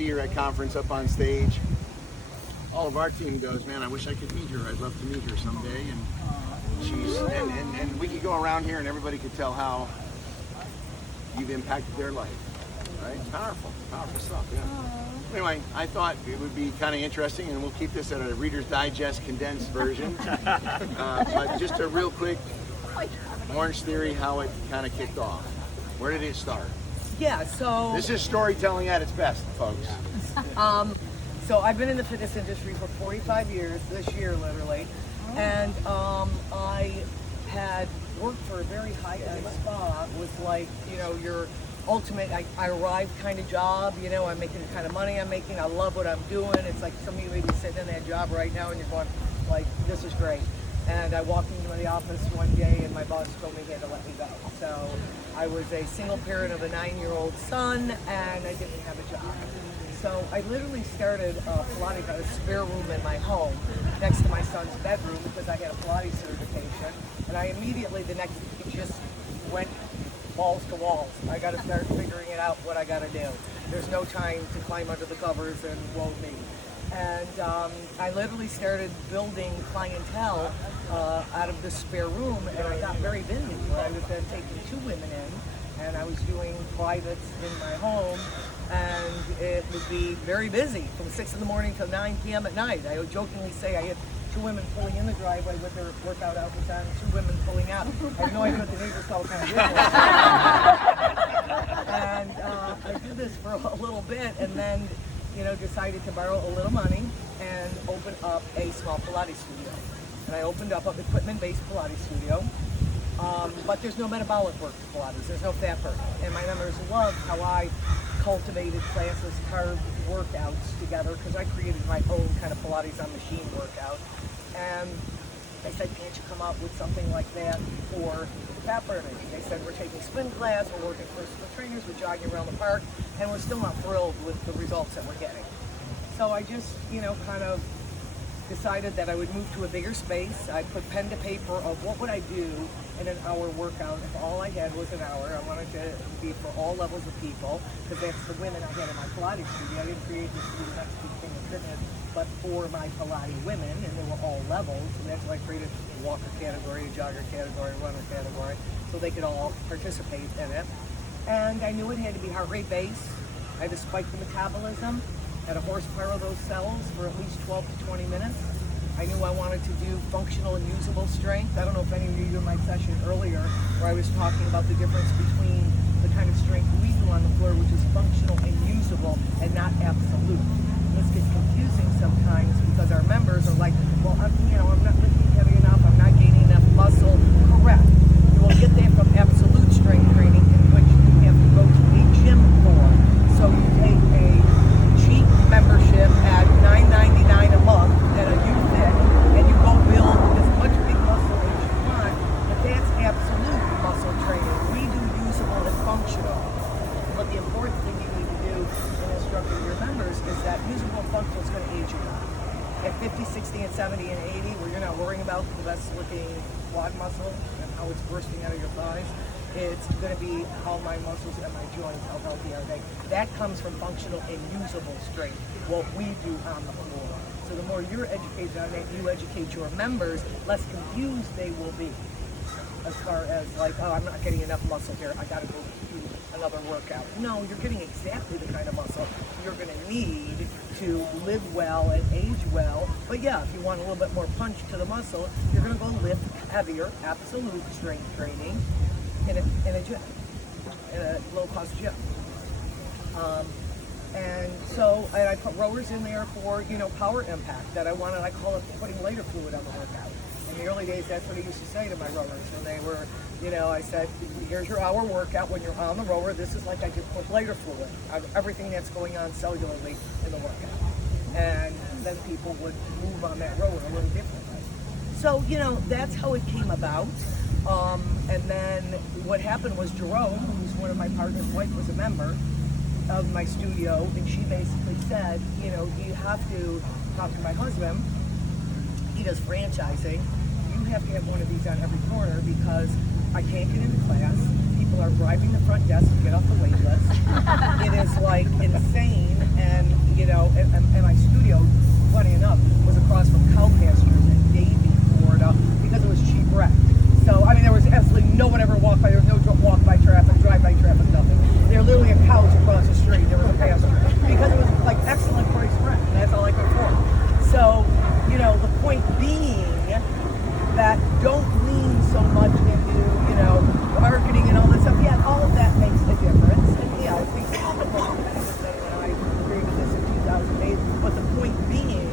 see her at conference up on stage. All of our team goes, man, I wish I could meet her. I'd love to meet her someday. And she's and we could go around here and everybody could tell how you've impacted their life. Right? Powerful stuff. Yeah. Anyway, I thought it would be kind of interesting, and we'll keep this at a Reader's Digest condensed version. But just a real quick Orangetheory, how it kind of kicked off. Where did it start? Yeah, so This is storytelling at its best, folks. so I've been in the fitness industry for 45 years, this year literally, and I had worked for a very high-end spa. It was like, you know, your ultimate, I arrived kind of job, you know, I'm making the kind of money I'm making, I love what I'm doing. It's like some of you may be sitting in that job right now and you're going, like, this is great. And I walked into the office one day and my boss told me he had to let me go. So I was a single parent of a 9-year-old son and I didn't have a job. So I literally started Pilates at a spare room in my home next to my son's bedroom because I had a Pilates certification. And I immediately, the next week, just went balls to walls. I got to start figuring it out what I got to do. There's no time to climb under the covers and woe me. And I literally started building clientele out of this spare room, and I got very busy. I was then taking 2 women in, and I was doing privates in my home, and it would be very busy from 6 in the morning till 9 p.m. at night. I would jokingly say I had 2 women pulling in the driveway with their workout outfits on, and 2 women pulling out. I have no idea what the neighbors felt kind of did. And I did this for a little bit, and then, you know, decided to borrow a little money and open up a small Pilates studio. And I opened up an equipment-based Pilates studio, but there's no metabolic work to Pilates. There's no fat burning. And my members loved how I cultivated classes, carved workouts together, because I created my own kind of Pilates on machine workout. And they said, can't you come up with something like that for fat burning? They said, we're taking spin class, we're working personal trainers, we're jogging around the park, and we're still not thrilled with the results that we're getting. So I just, you know, kind of decided that I would move to a bigger space. I put pen to paper of what would I do in an hour workout if all I had was an hour. I wanted to be for all levels of people, because that's the women I had in my Pilates studio. I didn't create this to be the next big thing in fitness, but for my Pilates women, and they were all levels, and that's why I created a walker category, a jogger category, a runner category, so they could all participate in it. And I knew it had to be heart rate based. I had to spike the metabolism at a horsepower of those cells for at least 12 to 20 minutes. I knew I wanted to do functional and usable strength. I don't know if any of you in my session earlier where I was talking about the difference between the kind of strength we do on the floor, which is functional and usable and not absolute. This gets confusing sometimes because our members are like, well, I'm not lifting heavy enough, I'm not gaining enough muscle. Correct. You will get that from absolute strength training, in which you have to go to a gym for. So you take a cheap membership at $9.99 a month at a YouFit, and you go build as much big muscle as you want, but that's absolute muscle training. We do usable and functional. But the important thing you need to do in instructing your members is that usable and functional is going to age you. At 50, 60, and 70, and 80, where you're not worrying about the best looking quad muscle and how it's bursting out of your thighs, it's going to be how my muscles and my joints, how healthy are they. That comes from functional and usable strength, what we do on the floor. So the more you're educated on that, you educate your members, less confused they will be. As far as like, oh, I'm not getting enough muscle here, I got to go do another workout. No, you're getting exactly the kind of muscle you're going to need to live well and age well. But yeah, if you want a little bit more punch to the muscle, you're going to go lift heavier, absolute strength training in a gym, in a low-cost gym. And I put rowers in there for, you know, power impact that I wanted. I call it putting lighter fluid on the workout. In the early days, that's what I used to say to my rowers. And they were, you know, I said, here's your hour workout. When you're on the rower, this is like I just put lighter fluid on everything that's going on cellularly in the workout. And then people would move on that rower a little differently. So, you know, that's how it came about. And then what happened was Jerome, who's one of my partner's wife, was a member of my studio, and she basically said, you know, you have to talk to my husband. He does franchising. You have to have one of these on every corner because I can't get into class. People are bribing the front desk to get off the wait list. It is like insane, and across from cow pastures in Davie, Florida, because it was cheap rent. So, I mean, there was absolutely no one ever walked by. There was no walk-by traffic, drive-by traffic, nothing. There literally a couch across the street. There was a pasture. Because it was like excellent price rent, and that's all I could afford. So, you know, the point being that don't lean so much into, you know, marketing and all this stuff. Yeah, all of that makes a difference. And yeah, I think some of the when I created this in 2008. But the point being,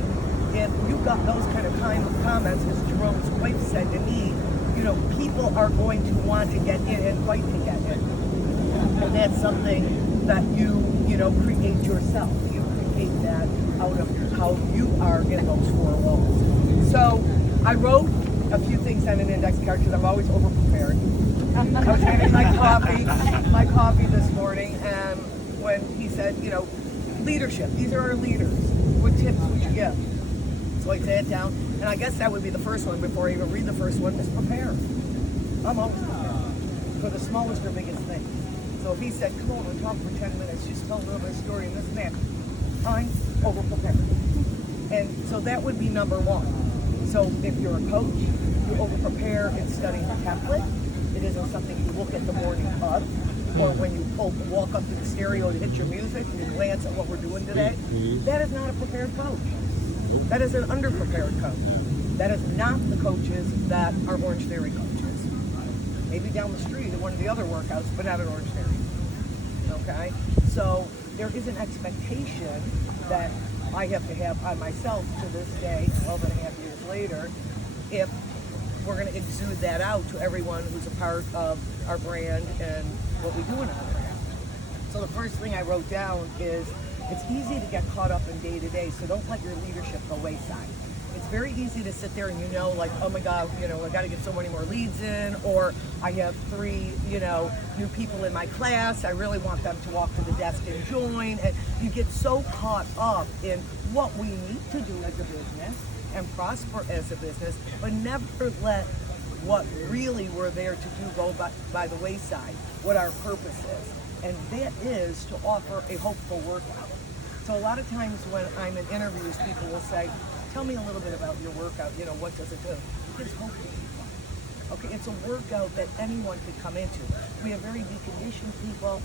if you got those kind of comments, as Jerome's wife said to me, you know, people are going to want to get in and fight to get in. And that's something that you know, create yourself. You create that out of how you are in those four walls. So I wrote a few things on an index card because I'm always over-prepared. I was having my coffee this morning, and when he said, you know, leadership, these are our leaders. What tips would you give? So I sat down, and I guess that would be the first one before I even read the first one, is prepare. I'm always prepared for the smallest or biggest thing. So if he said, come over and talk for 10 minutes, just tell a little bit of story and this and that, I'm over-prepared. And so that would be number one. So if you're a coach, you over-prepare in studying the template. It isn't something you look at the morning of, or when you walk up to the stereo to hit your music and you glance at what we're doing today. That is not a prepared coach. That is an underprepared coach. That is not the coaches that are Orangetheory coaches. Maybe down the street at one of the other workouts, but not at Orangetheory. Okay? So there is an expectation that I have to have on myself to this day, 12.5 years later, if we're going to exude that out to everyone who's a part of our brand and what we do in our brand. So the first thing I wrote down is, it's easy to get caught up in day-to-day, so don't let your leadership go wayside. It's very easy to sit there and you know, like, oh my God, you know, I got to get so many more leads in, or I have 3, you know, new people in my class. I really want them to walk to the desk and join. And you get so caught up in what we need to do as a business and prosper as a business, but never let what really we're there to do go by the wayside, what our purpose is. And that is to offer a hopeful workout. So a lot of times when I'm in interviews, people will say, tell me a little bit about your workout, you know, what does it do? It gives hope to people. Okay, it's a workout that anyone could come into. We have very deconditioned people.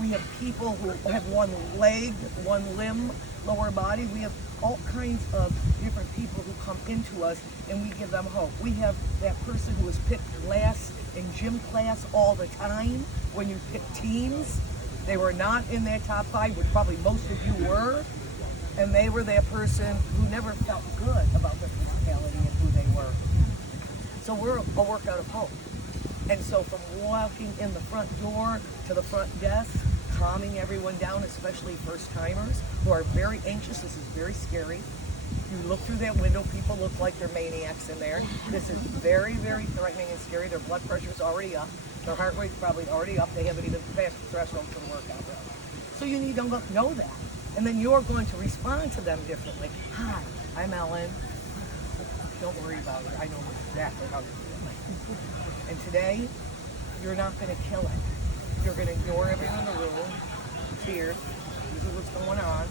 We have people who have one leg, one limb, lower body. We have all kinds of different people who come into us and we give them hope. We have that person who was picked last in gym class all the time when you pick teams. They were not in that top 5, which probably most of you were. And they were that person who never felt good about their physicality and who they were. So we're a workout of hope. And so from walking in the front door to the front desk, calming everyone down, especially first-timers who are very anxious. This is very scary. You look through that window, people look like they're maniacs in there. This is very, very threatening and scary. Their blood pressure's already up. Their heart rate's probably already up. They haven't even passed the threshold for the workout yet. So you need to know that. And then you're going to respond to them differently. Hi, I'm Ellen. Don't worry about it. I know exactly how you're feeling. And today, you're not going to kill it. You're going to ignore everyone in the room. Here, this is what's going on.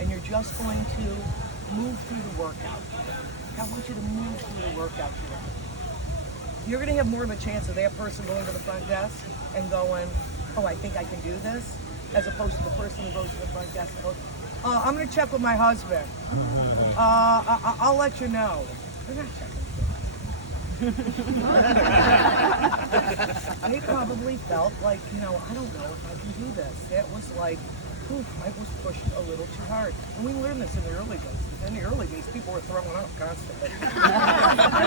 And you're just going to move through the workout. I want you to move through the workout today. You're going to have more of a chance of that person going to the front desk and going, oh, I think I can do this, as opposed to the person who goes to the front desk and goes, I'm going to check with my husband. I'll let you know. They're not checking. They probably felt like, you know, I don't know if I can do this. That was like, oof, I was pushed a little too hard. And we learned this in the early days. In the early days, people were throwing up constantly. They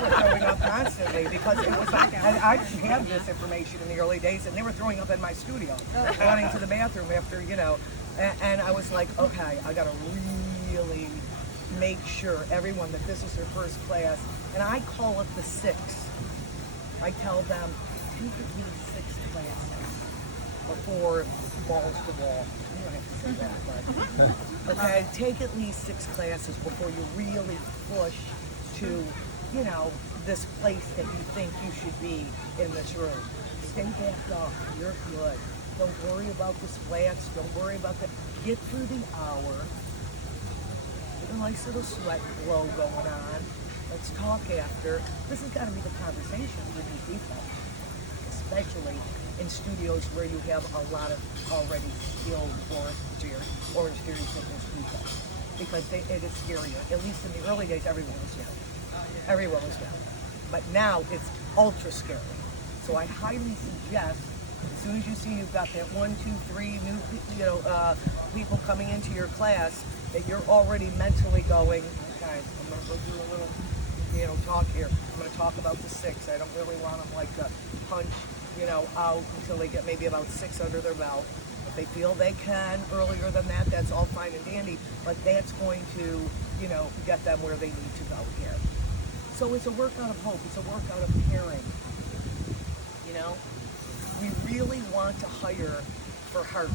were throwing up constantly because it was like, and I didn't have this information in the early days, and they were throwing up in my studio, running to the bathroom after, you know, and I was like, okay, I gotta really make sure everyone that this is their first class, and I call it the 6. I tell them, take at least 6 classes before balls to wall. You don't have to say that, but okay, take at least 6 classes before you really push to, you know, this place that you think you should be in this room. Stay backed up. You're good. Don't worry about the splats. Don't worry about the. Get through the hour. You're nice little sweat glow going on. Let's talk after. This has got to be the conversation with new people, especially in studios where you have a lot of already skilled Orangetheory Fitness people, because it is scarier. At least in the early days, everyone was young. Everyone was young. But now it's ultra scary. So I highly suggest, as soon as you see you've got that 1, 2, 3 new people coming into your class, that you're already mentally going, guys, I'm going to go do a little talk here. I'm going to talk about the 6. I don't really want them like to punch, out until they get maybe about 6 under their belt. If they feel they can earlier than that, that's all fine and dandy, but that's going to, get them where they need to go here. So it's a workout of hope. It's a workout of caring. We really want to hire for heart.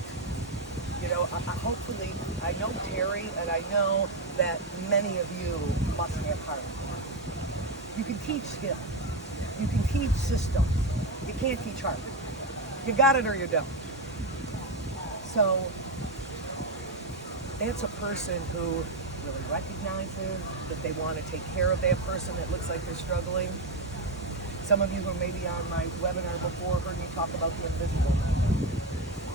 Hopefully, I know Terry, and I know that many of you must have heart. You can teach skill. You can teach system. You can't teach heart. You got it or you don't. So that's a person who really recognizes that they want to take care of that person that looks like they're struggling. Some of you who may be on my webinar before heard me talk about the invisible member.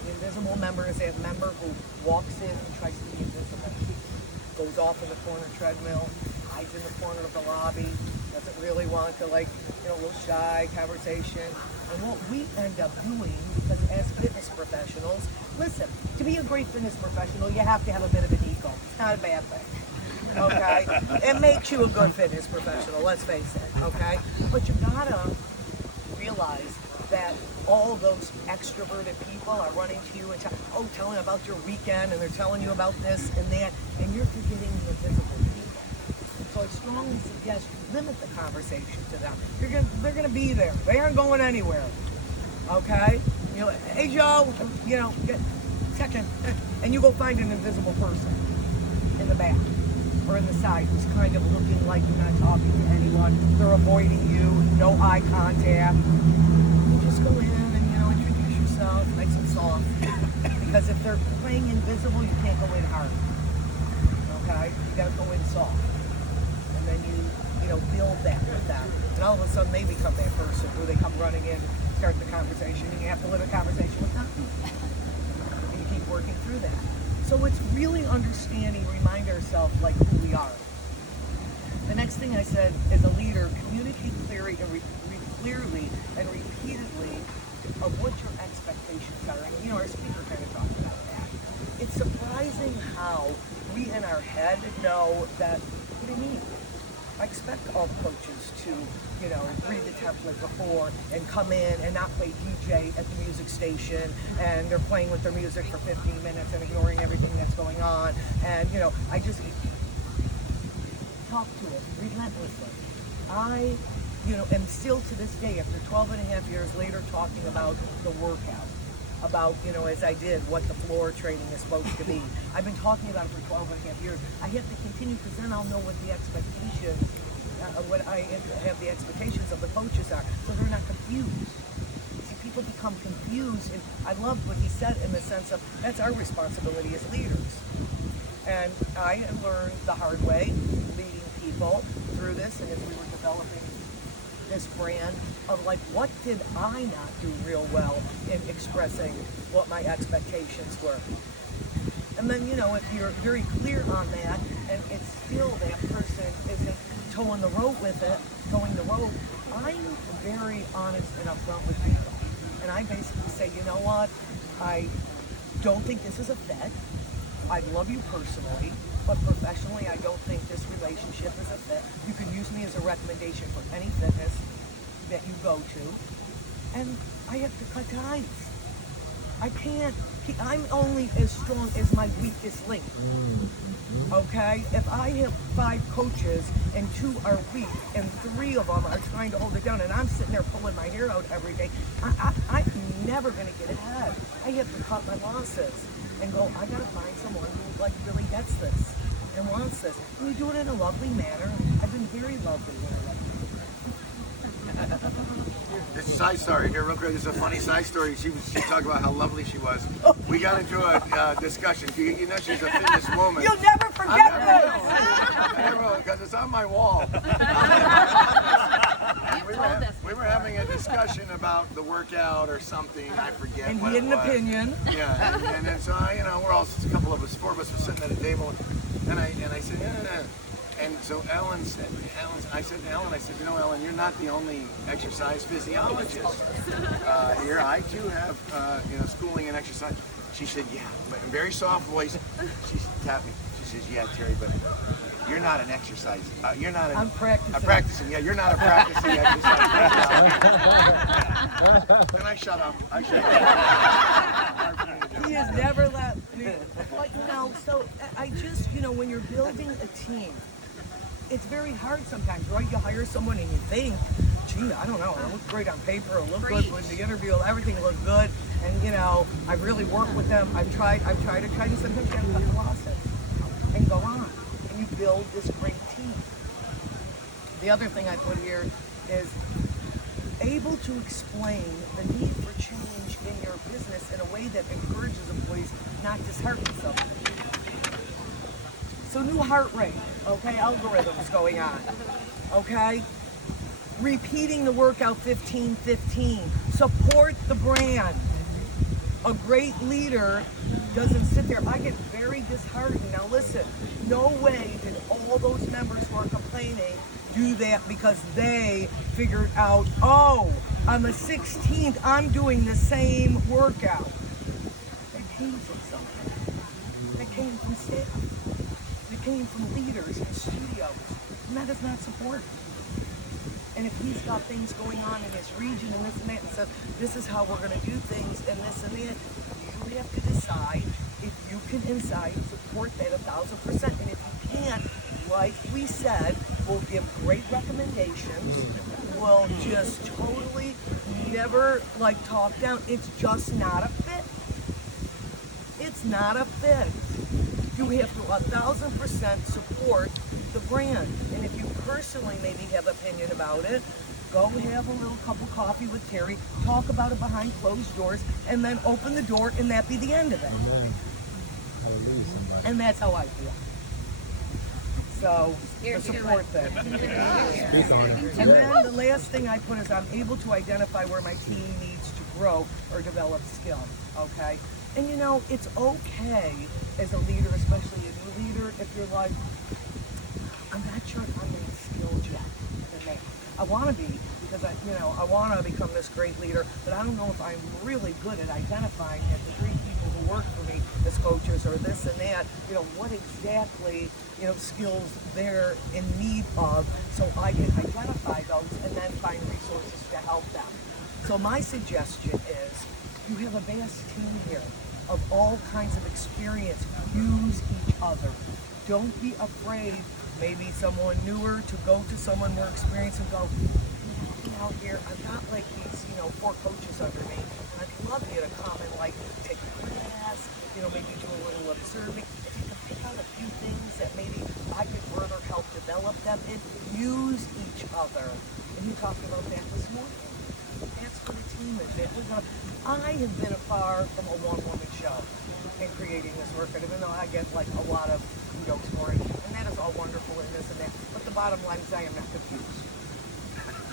The invisible member is that member who walks in and tries to be invisible, goes off in the corner treadmill, hides in the corner of the lobby, doesn't really want to, a little shy conversation. And what we end up doing, because as fitness professionals, listen, to be a great fitness professional, you have to have a bit of an ego. It's not a bad thing. Okay? It makes you a good fitness professional, let's face it, okay? But you gotta realize that all those extroverted people are running to you and telling about your weekend, and they're telling you about this and that, and you're forgetting the invisible people. So I strongly suggest you limit the conversation to them. They're gonna be there. They aren't going anywhere. Okay? Hey Joe, second, and you go find an invisible person in the back or in the side who's kind of looking like you're not talking to anyone. They're avoiding you, no eye contact. You just go in and, introduce yourself, make some soft. Because if they're playing invisible, you can't go in hard. Okay? You gotta go in soft. And then you build that with them. And all of a sudden they become that person who they come running in and start the conversation, and you have to live a conversation with them. And you keep working through that. So it's really understanding, remind ourselves who we are. The next thing I said, as a leader, communicate clearly and repeatedly of what your expectations are. And our speaker kind of talked about that. It's surprising how we in our head know that, what do you mean? I expect all coaches to, read the template before and come in and not play DJ at the music station, and they're playing with their music for 15 minutes and ignoring everything that's going on. And, I just talk to it relentlessly. I, am still to this day, after 12 and a half years later, talking about the workout. About, as I did, what the floor training is supposed to be. I've been talking about it for 12 and a half years. I have to continue, because then I'll know what the expectations, what I have the expectations of the coaches are, so they're not confused. See, people become confused, and I love what he said in the sense of, that's our responsibility as leaders. And I learned the hard way, leading people through this, and as we were developing this brand of what did I not do real well in expressing what my expectations were. And then, if you're very clear on that, and it's still that person isn't towing the rope, I'm very honest and upfront with people. And I basically say, you know what, I don't think this is a fit. I love you personally, but professionally, I don't think this relationship is a fit. You can use me as a recommendation for any fitness that you go to, and I have to cut ties. I can't. I'm only as strong as my weakest link. Okay? If I have 5 coaches and 2 are weak and 3 of them are trying to hold it down, and I'm sitting there pulling my hair out every day, I'm never going to get ahead. I have to cut my losses and go, I got to find someone who really gets this and wants this. And we do it in a lovely manner. I've been very lovely when I love you. This side story here, real quick. This is a funny side story. She talked about how lovely she was. We got into a discussion. You know, she's a fitness woman. You'll never forget this. it's on my wall. We were having a discussion about the workout or something. I forget. And what he had it an was. opinion. Yeah, and then so we're all a couple of us, 4 of us were sitting at a table, and I said, and so I said to Ellen, you know, Ellen, you're not the only exercise physiologist here. I too have schooling in exercise. She said, yeah, but in a very soft voice, she tapped me. She says, yeah, Terry, but you're not an exercise. You're not an. I'm practicing. I'm practicing. Yeah, you're not a practicing exercise physiologist. And I shut up. He has never left me. But so I just, when you're building a team, it's very hard sometimes, right? You hire someone and you think, gee, I don't know, it looks great on paper, it looked good in the interview, everything looked good, and I really work with them. I've tried, and sometimes you have to cut the losses and go on, and you build this great team. The other thing I put here is able to explain the need for change in your business in a way that encourages employees, not disheartens them. So new heart rate, okay, algorithms going on, okay? Repeating the workout 15-15, support the brand. A great leader doesn't sit there. I get very disheartened. Now listen, no way did all those members who are complaining do that because they figured out, oh, on the 16th, I'm doing the same workout. It came from something. It came from staff. It came from leaders and studios. And that is not support. And if he's got things going on in his region and this and that and says, this is how we're going to do things and this and that, you have to decide if you can inside support that 1,000%. And if you can't, like we said, we'll give great recommendations. We'll just totally never talk down. It's just not a fit. It's not a fit. You have to 1,000% support the brand. And if you personally maybe have opinion about it, go have a little cup of coffee with Terry, talk about it behind closed doors, and then open the door, and that be the end of it. And that's how I feel. So, the support thing. Speak on it. And then the last thing I put is I'm able to identify where my team needs to grow or develop skill, okay? And it's okay as a leader, especially a new leader, if you're like, I'm not sure if I'm as skilled yet than that. I want to be, because I want to become this great leader, but I don't know if I'm really good at identifying that the three people who work for me as coaches or this and that, what exactly, skills they're in need of, so I can identify those and then find resources to help them. So my suggestion is, you have a vast team here of all kinds of experience. Use each other. Don't be afraid, maybe someone newer, to go to someone more experienced and go, out here, I've got these, 4 coaches under me, and I'd love you to come and take a class, maybe do a little observing, if you can pick out a few things that maybe I could further help develop them and use each other. And you talked about that this morning. That's what a team is. I have been far from a one-woman show in creating this workout, even though I get a lot of kudos for it, and that is all wonderful and this and that. But the bottom line is I am not confused.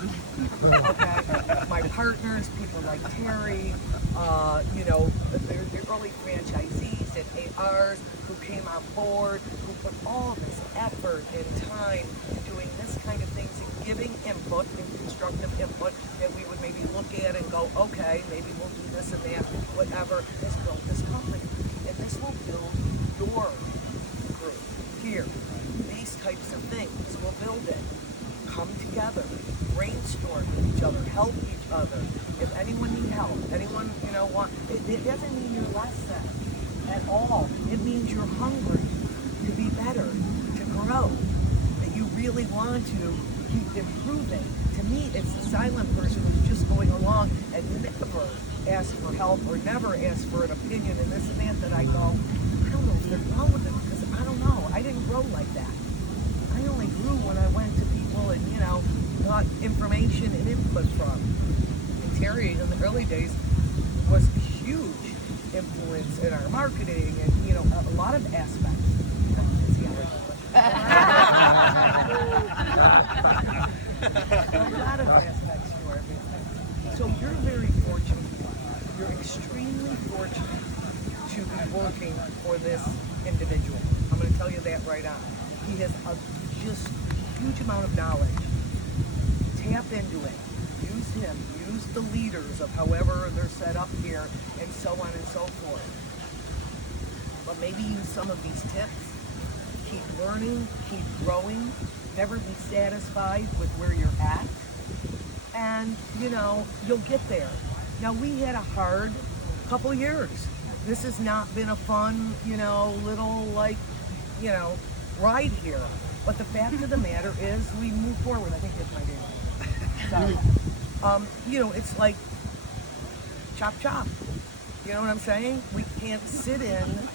Okay, my partners, people like Terry, the early franchisees and ARs who came on board, who put all this effort and time in doing this kind of things and giving input and constructive input that we would maybe look at and go, okay, maybe we'll do this and that, whatever, has built this company. And this will build your group here. These types of things will build it. Come together, brainstorm with each other, help each other. If anyone needs help, anyone, it doesn't mean you're less than at all. It means you're hungry to be better, to grow, that you really want to keep improving. To me, it's the silent person who's just going along and never asks for help or never asks for an opinion and this and that I go, I don't know if they're wrong with it because I don't know. I didn't grow like that. I only grew when I went to people and, got information and input from. And Terry, in the early days, was a huge influence in our marketing and, a lot of aspects. a lot of aspects to our business. So you're very fortunate. You're extremely fortunate to be working for this individual. I'm going to tell you that right on. He has a just huge amount of knowledge. Tap into it. Use him. Use the leaders of however they're set up here, and so on and so forth. But maybe use some of these tips. Keep learning, keep growing, never be satisfied with where you're at. And, you'll get there. Now, we had a hard couple years. This has not been a fun, little, ride here. But the fact of the matter is, we move forward. I think that's my dad. So, it's like chop chop. You know what I'm saying? We can't sit in,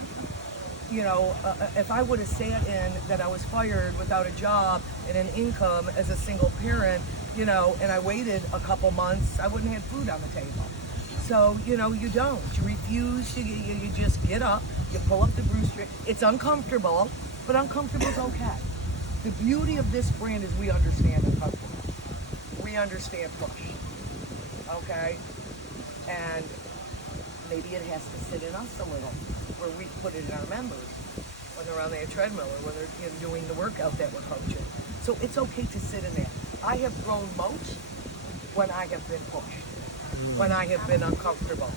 if I would have sat in that I was fired without a job and an income as a single parent, and I waited a couple months, I wouldn't have food on the table. So, you don't. You refuse, you just get up, you pull up the brewster. It's uncomfortable, but uncomfortable is okay. The beauty of this brand is we understand uncomfortable. We understand push, okay? And maybe it has to sit in us a little, where we put it in our members when they're on their treadmill or when they're doing the workout that we're coaching. So it's okay to sit in there. I have grown most when I have been pushed, when I have been uncomfortable.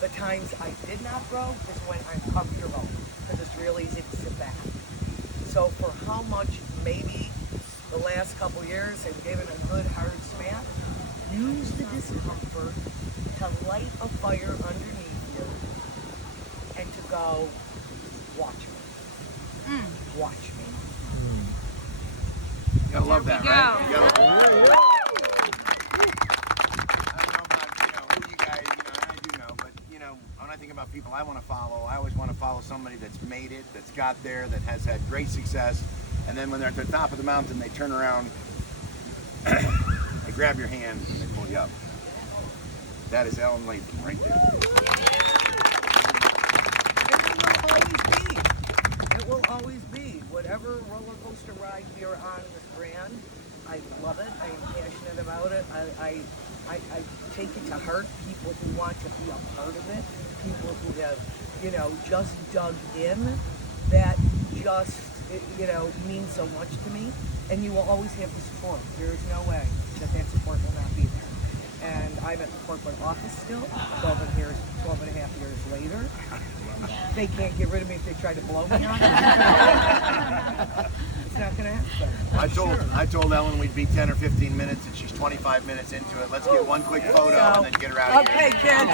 The times I did not grow is when I'm comfortable, because it's real easy to sit back. So for how much maybe the last couple years have given a good hard smack, use the discomfort to light a fire underneath you and to go, watch me. Watch me. You gotta love that, right? You gotta love that. I don't know about, who you guys, and I do know, but, when I think about people I want to follow, I always want to follow somebody that's made it, that's got there, that has had great success, and then when they're at the top of the mountain, they turn around, they grab your hand, and they pull you up. That is Ellen Latham right there. It will always be. Whatever roller coaster ride we are on in this brand, I love it. I am passionate about it. I take it to heart. People who want to be a part of it, people who have, just dug in, that just, means so much to me. And you will always have the support. There is no way that support will not be there. And I'm at the corporate office still, 12 and a half years later. They can't get rid of me if they try to blow me on it. It's not going to happen. I told Ellen we'd be 10 or 15 minutes, and she's 25 minutes into it. Let's get one quick photo and then get her out of here. Okay, kids.